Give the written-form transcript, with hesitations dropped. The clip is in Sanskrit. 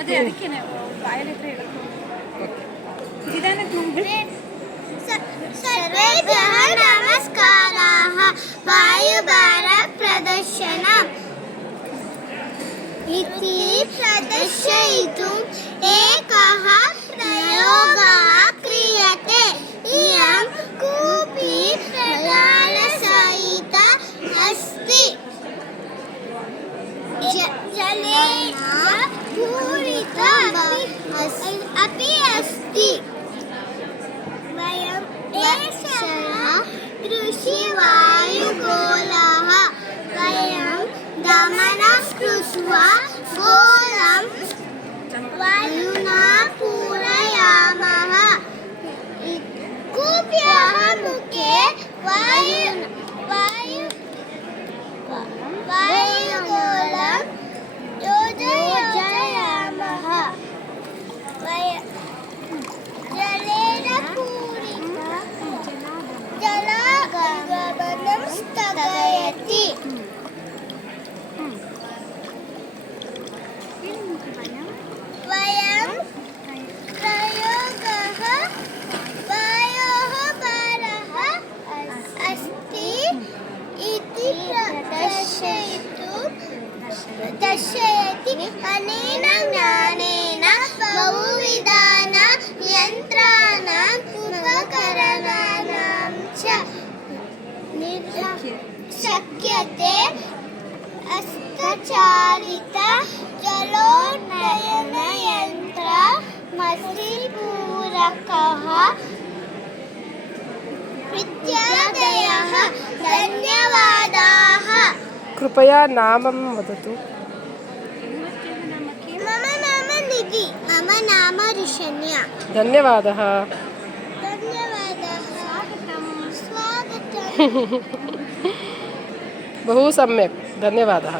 ಅದೇ ಅದಕ್ಕೆ ಬಾಯಲ್ಲಿ ಹತ್ರ ಹೇಳೋದು ನಿಧಾನಕ್ಕೆ सर्वेभ्यः नमस्काराः वायुभार प्रदर्शनम् इति प्रदर्शयितुम् एकः प्रयोगः क्रियते। इयं कूपी प्रवालसहिता अस्ति, जलेन पूरिता अपि अस्ति। कृषिवायुगोलः वयं गमनं कृत्वा गोलं वायुना पूरयामः। कूप्याः मुखे वायुगोलं योजयामः। जलेन पूरिता जलागमनं स्थगयति। वयं प्रयोगः वायोः भारः अस्ति इति दर्शयति। अनेन ज्ञानेन बहुविधानां यन्त्राणाम् उपकरणानां च शक्यते। हस्तचालित जलोन्नयनयन्त्र मशीपूरकः इत्यादयः। धन्यवादाः। कृपया नामं वदतु। मम नाम निधि। मम नाम ऋषन्या। धन्यवादः। धन्यवादः। स्वागतम्। बहु सम्यक्, धन्यवादः।